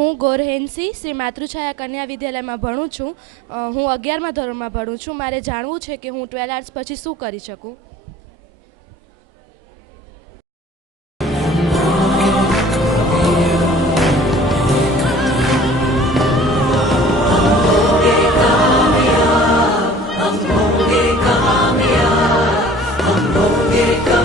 હું ગોરહેન્સી શ્રી માતૃછાયા કન્યા વિદ્યાલયમાં ભણું છું હું અગિયારમાં ધોરણમાં ભણું છું મારે જાણવું છે કે હું ટ્વેલ્થ આર્ટ્સ પછી શું કરી શકું Here it comes.